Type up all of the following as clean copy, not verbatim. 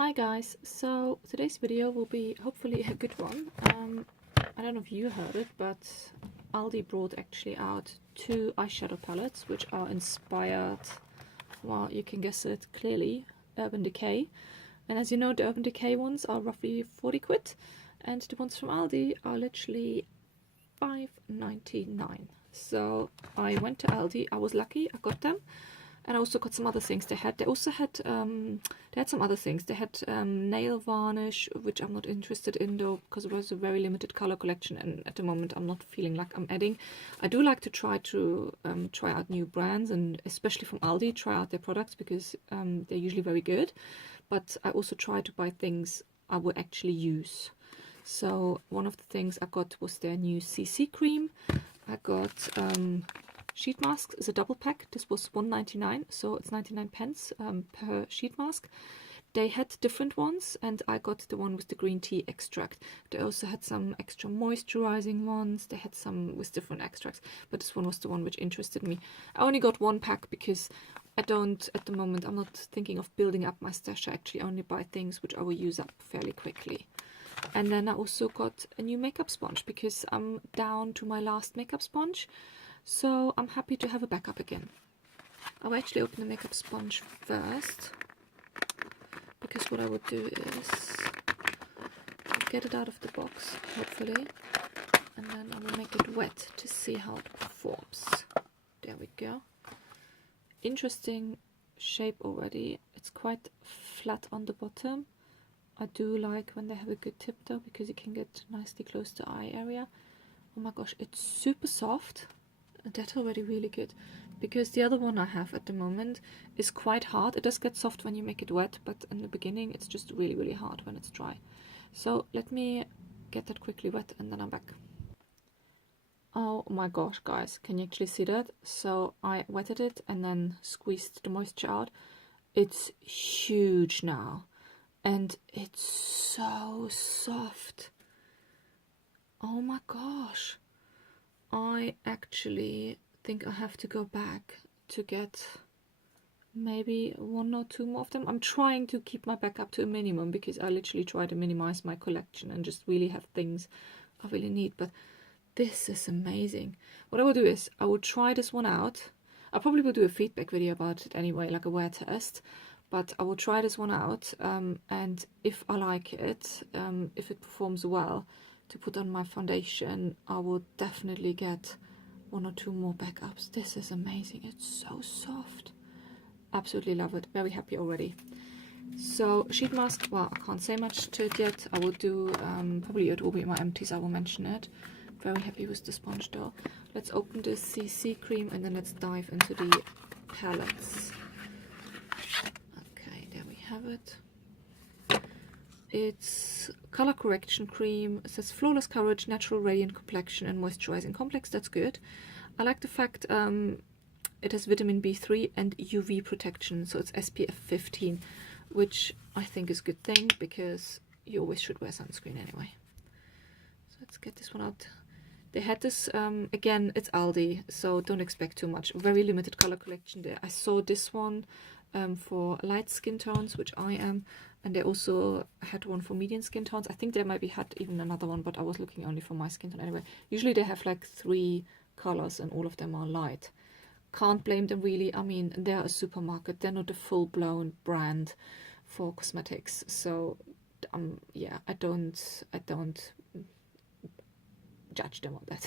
Hi guys, so today's video will be hopefully a good one. I don't know if you heard it, but Aldi brought actually out 2 eyeshadow palettes which are inspired, well, you can guess it clearly, Urban Decay. And as you know, the Urban Decay ones are roughly 40 quid and the ones from Aldi are literally £5.99. So I went to Aldi, I was lucky, I got them. And I also got some other things they had. They also had, they had some other things. They had nail varnish, which I'm not interested in though, because it was a very limited color collection. And at the moment, I'm not feeling like I'm adding. I do like to try out new brands, and especially from Aldi, try out their products because they're usually very good. But I also try to buy things I would actually use. So one of the things I got was their new CC cream. I got sheet masks is a double pack. This was £1.99, so it's 99 pence per sheet mask. They had different ones, and I got the one with the green tea extract. They also had some extra moisturizing ones. They had some with different extracts, but this one was the one which interested me. I only got one pack because I don't, at the moment, I'm not thinking of building up my stash. I actually only buy things which I will use up fairly quickly. And then I also got a new makeup sponge because I'm down to my last makeup sponge. So I'm happy to have a backup again. I'll actually open the makeup sponge first, because what I would do is get it out of the box, hopefully, and then I will make it wet to see how it performs. There we go. Interesting shape already. It's quite flat on the bottom. I do like when they have a good tip though, because you can get nicely close to eye area. Oh my gosh, it's super soft. That's already really good, because the other one I have at the moment is quite hard. It does get soft when you make it wet, but in the beginning it's just really hard when it's dry. So let me get that quickly wet and then I'm back. Oh my gosh guys, can you actually see that? So I wetted it and then squeezed the moisture out. It's huge now and it's so soft. Oh my gosh. I actually think I have to go back to get maybe 1 or 2 more of them. I'm trying to keep my backup to a minimum because I literally try to minimize my collection and just really have things I really need. But this is amazing. What I will do is I will try this one out. I probably will do a feedback video about it anyway, like a wear test. But I will try this one out, and if I like it, if it performs well, to put on my foundation, I will definitely get 1 or 2 more backups. This is amazing. It's so soft. Absolutely love it. Very happy already. So sheet mask, well, I can't say much to it yet. I will do, probably it will be in my empties, I will mention it. Very happy with the sponge though. Let's open this CC cream and then let's dive into the palettes. Okay, there we have it. It's color correction cream. It says flawless coverage, natural radiant complexion and moisturizing complex. That's good. I like the fact it has vitamin B3 and UV protection, so it's SPF 15, which I think is a good thing because you always should wear sunscreen anyway. So let's get this one out. They had this, again, it's Aldi, so don't expect too much. Very limited color collection there. I saw this one for light skin tones, which I am, and they also had one for medium skin tones. I think they maybe had even another one, but I was looking only for my skin tone anyway. Usually they have like 3 colors and all of them are light. Can't blame them really. I mean, they're a supermarket. They're not a full-blown brand for cosmetics. So yeah, I don't judge them on that,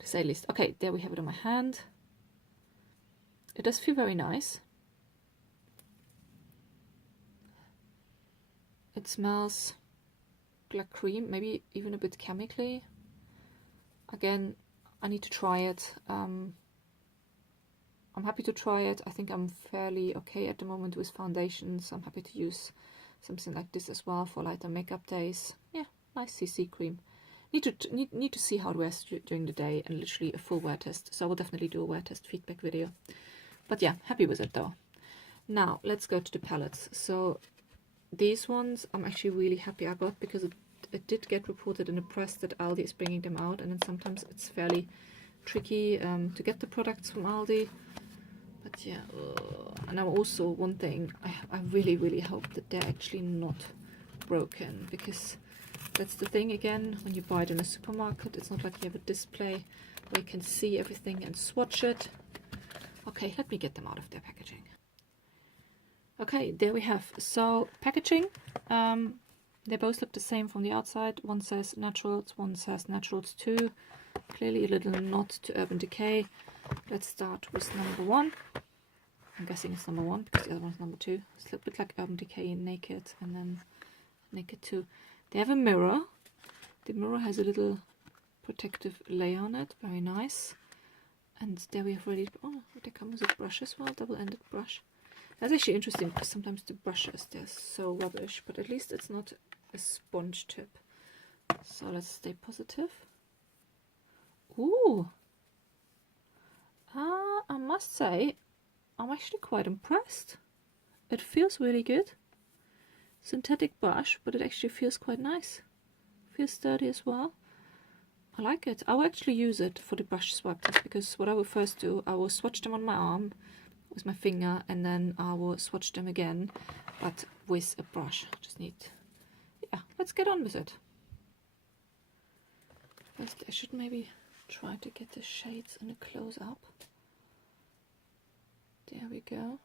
to say least. Okay, there we have it on my hand. It does feel very nice. It smells like cream, maybe even a bit chemically. Again, I need to try it. I'm happy to try it. I think I'm fairly okay at the moment with foundations. So I'm happy to use something like this as well for lighter makeup days. Yeah, nice CC cream. Need to see how it wears during the day and literally a full wear test. So I will definitely do a wear test feedback video. But yeah, happy with it though. Now let's go to the palettes. So these ones I'm actually really happy I got, because it did get reported in the press that Aldi is bringing them out, and then sometimes it's fairly tricky to get the products from Aldi. But Yeah, and now also one thing, I really hope that they're actually not broken, because that's the thing again, when you buy it in a supermarket, it's not like you have a display where you can see everything and swatch it. Okay, let me get them out of their packaging. Okay, there we have. So packaging, they both look the same from the outside. One says Naturals, one says Naturals 2. Clearly a little nod to Urban Decay. Let's start with number 1. I'm guessing it's number 1 because the other one's number 2. It's a little bit like Urban Decay and Naked, and then Naked 2. They have a mirror. The mirror has a little protective layer on it. Very nice. And there we have ready. Oh, they come with a brush as well, double-ended brush. That's actually interesting because sometimes the brushes, they're so rubbish, but at least it's not a sponge tip. So let's stay positive. Ooh. I must say, I'm actually quite impressed. It feels really good. Synthetic brush, but it actually feels quite nice. Feels sturdy as well. I like it. I will actually use it for the brush swap test, because what I will first do, I will swatch them on my arm with my finger, and then I will swatch them again, but with a brush. Just need, yeah, let's get on with it. First, I should maybe try to get the shades in a close up. There we go.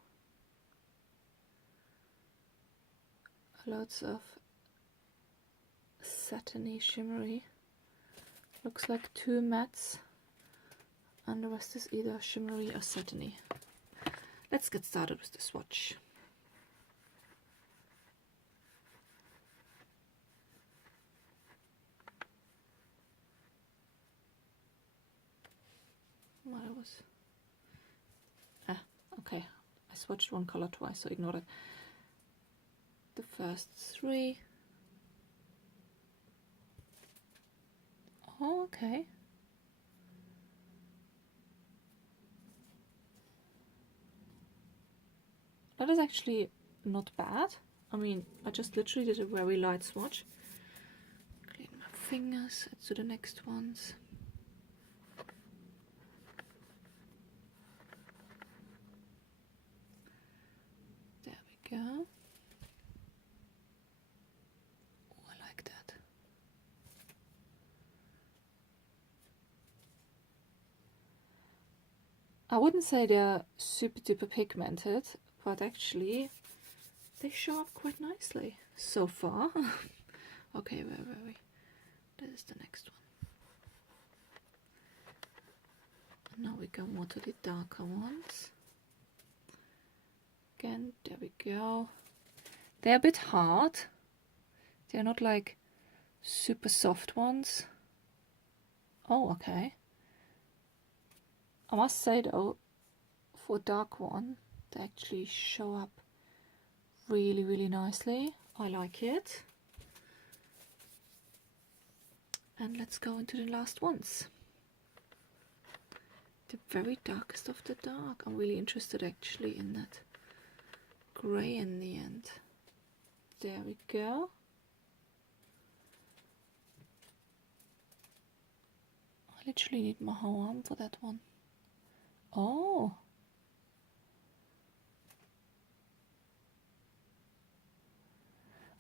Lots of satiny, shimmery. Looks like 2 mattes, and the rest is either shimmery or satiny. Let's get started with the swatch. What was? Okay. I swatched one color twice, so ignore it. The first 3. Oh, okay. That is actually not bad. I mean, I just literally did a very light swatch. Clean my fingers, let's do the next ones. There we go. Oh, I like that. I wouldn't say they're super duper pigmented, but actually they show up quite nicely so far. Okay, where were we? This is the next one. Now we go more to the darker ones. Again, there we go. They're a bit hard. They're not like super soft ones. Oh, okay. I must say though, for a dark one, they actually show up really nicely. I like it. And let's go into the last ones. The very darkest of the dark. I'm really interested actually in that grey in the end. There we go. I literally need my whole arm for that one. Oh.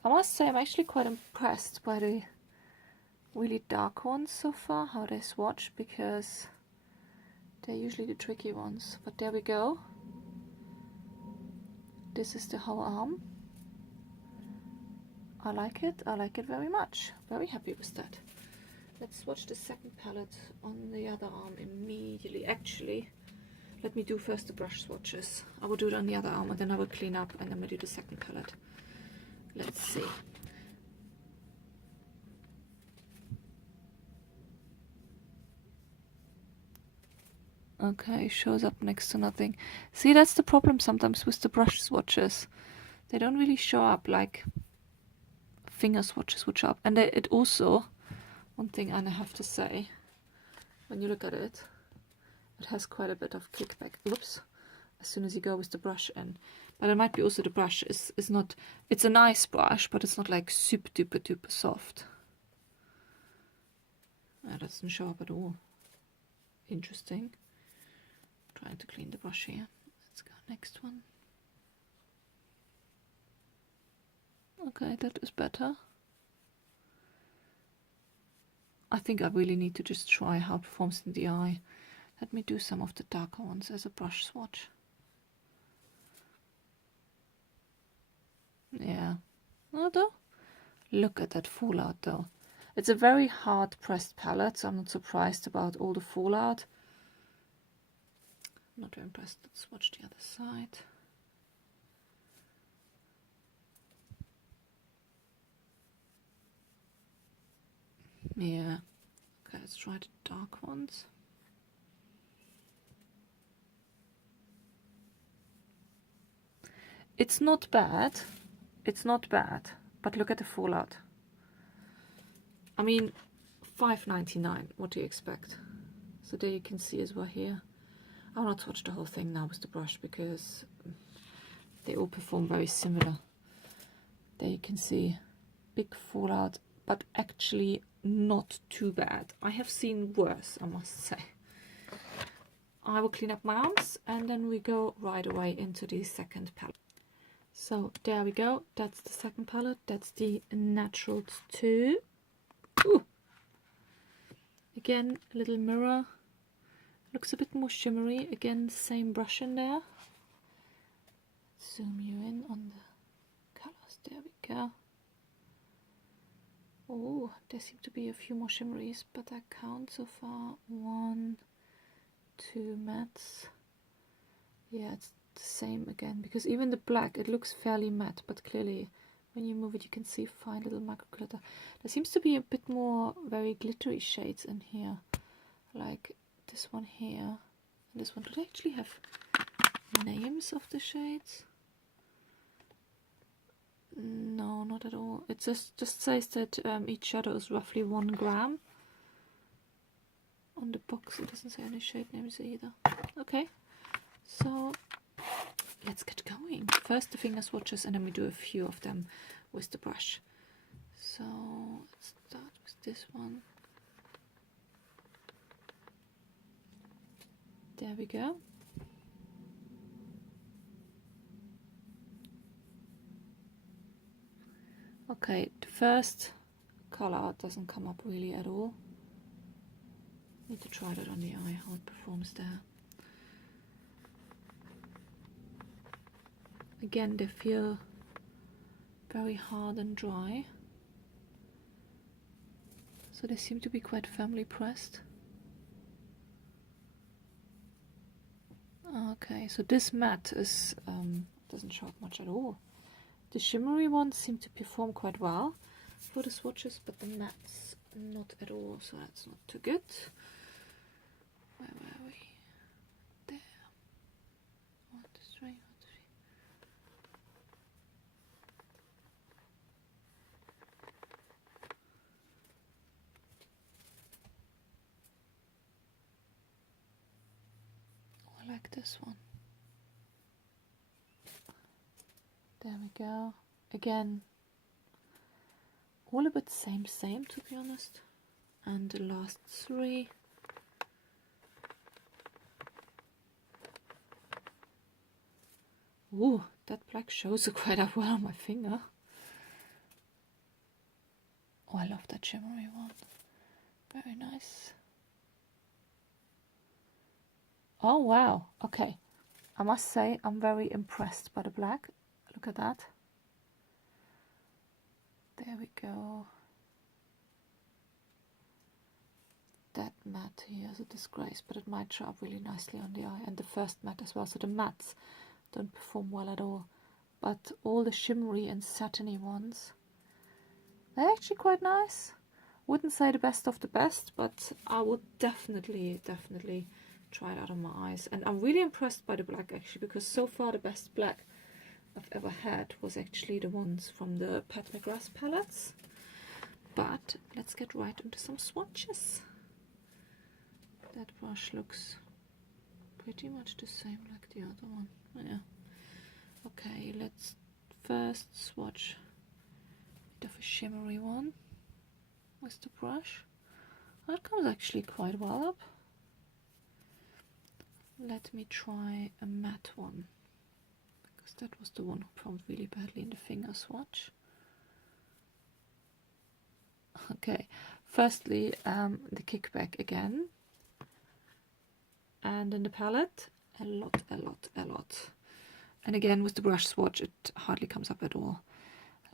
I must say I'm actually quite impressed by the really dark ones so far, how they swatch, because they're usually the tricky ones. But there we go. This is the whole arm. I like it very much. Very happy with that. Let's swatch the second palette on the other arm immediately. Actually, let me do first the brush swatches. I will do it on the other arm and then I will clean up and then we'll do the second palette. Let's see. Okay, shows up next to nothing. See, that's the problem sometimes with the brush swatches. They don't really show up like finger swatches would show up. And it also, one thing I have to say, when you look at it, it has quite a bit of kickback. Oops. As soon as you go with the brush in. But it might be also the brush is not, it's a nice brush, but it's not like super duper soft. That doesn't show up at all. Interesting. Trying to clean the brush here. Let's go. next one. Okay, that is better. I think I really need to just try how it performs in the eye. Let me do some of the darker ones as a brush swatch. Yeah. Although, look at that fallout though. It's a very hard pressed palette, so I'm not surprised about all the fallout. I'm not very impressed. Let's swatch the other side. Yeah. Okay, let's try the dark ones. It's not bad. It's not bad. But look at the fallout. I mean, $5.99. What do you expect? So there you can see as well here. I'll not swatch the whole thing now with the brush because they all perform very similar. There you can see big fallout, but actually not too bad. I have seen worse, I must say. I will clean up my arms and then we go right away into the second palette. So there we go. That's the second palette. That's the Naked2. Ooh. Again, a little mirror. Looks a bit more shimmery. Again, same brush in there. Zoom you in on the colors. There we go. Oh, there seem to be a few more shimmeries, but I count so far 1, 2 mattes. Yeah, it's the same again, because even the black, it looks fairly matte, but clearly when you move it you can see fine little micro glitter. There seems to be a bit more very glittery shades in here, like this one here and this one. Do they actually have names of the shades? No, not at all. It just says that each shadow is roughly 1 gram. On the box it doesn't say any shade names either. Okay, so let's get going. First the finger swatches and then we do a few of them with the brush. So let's start with this one. There we go. Okay, the first color doesn't come up really at all. Need to try that on the eye, how it performs there. Again, they feel very hard and dry. So they seem to be quite firmly pressed. Okay, so this matte is doesn't show up much at all. The shimmery ones seem to perform quite well for the swatches, but the mattes not at all, so that's not too good. Where were we? There. 1, 2, 3, 1, 2, 3. I like this one. There we go. Again, all a bit same to be honest. And the last 3. Ooh, that black shows quite up well on my finger. Oh, I love that shimmery one. Very nice. Oh wow, okay. I must say I'm very impressed by the black. Look at that. There we go. That matte here is a disgrace, but it might show up really nicely on the eye. And the first matte as well. So the mattes don't perform well at all. But all the shimmery and satiny ones, they're actually quite nice. Wouldn't say the best of the best, but I would definitely try it out on my eyes. And I'm really impressed by the black actually, because so far the best black I've ever had was actually the ones from the Pat McGrath palettes. But let's get right into some swatches. That brush looks pretty much the same like the other one. Yeah. Okay, let's first swatch a bit of a shimmery one with the brush. That comes actually quite well up. Let me try a matte one. that was the one who performed really badly in the finger swatch. Okay, firstly, the kickback again. And in the palette, a lot. And again, with the brush swatch, it hardly comes up at all.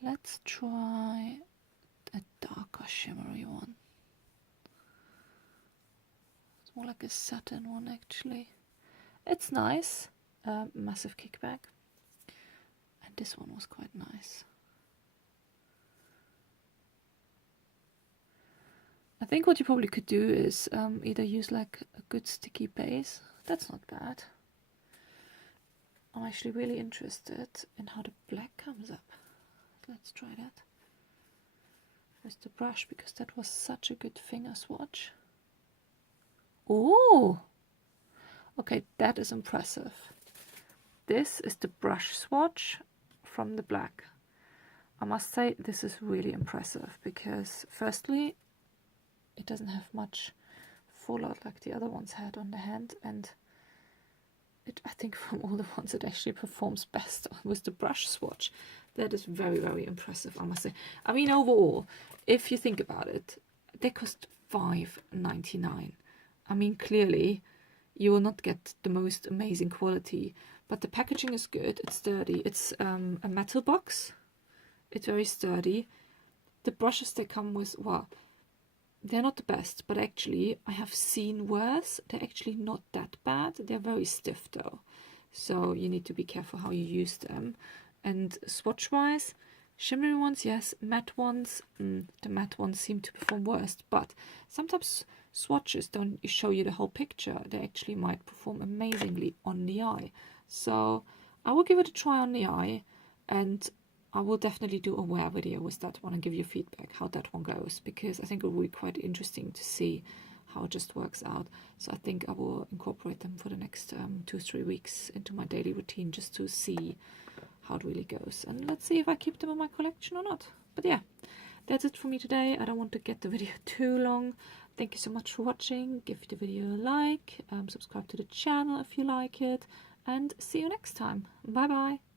Let's try a darker shimmery one. It's more like a satin one, actually. It's nice. Massive kickback. And this one was quite nice. I think what you probably could do is either use like a good sticky base. That's not bad. I'm actually really interested in how the black comes up. Let's try that with the brush, because that was such a good finger swatch. Oh! Okay, that is impressive. This is the brush swatch from the black. I must say this is really impressive because firstly, it doesn't have much fallout like the other ones had on the hand, and I think from all the ones it actually performs best with the brush swatch. That is very, very impressive, I must say. I mean, overall, if you think about it, they cost $5.99. I mean, clearly you will not get the most amazing quality, but the packaging is good. It's sturdy. It's a metal box. It's very sturdy. The brushes they come with, well, they're not the best, but actually I have seen worse. They're actually not that bad. They're very stiff though, so you need to be careful how you use them. And swatch wise, shimmery ones, yes. Matte ones, the matte ones seem to perform worst, but sometimes swatches don't show you the whole picture. They actually might perform amazingly on the eye. So I will give it a try on the eye, and I will definitely do a wear video with that one and give you feedback how that one goes, because I think it will be quite interesting to see how it just works out. So I think I will incorporate them for the next 2-3 weeks into my daily routine just to see how it really goes. And let's see if I keep them in my collection or not. But yeah, that's it for me today. I don't want to get the video too long. Thank you so much for watching. Give the video a like, subscribe to the channel if you like it, and see you next time. Bye bye.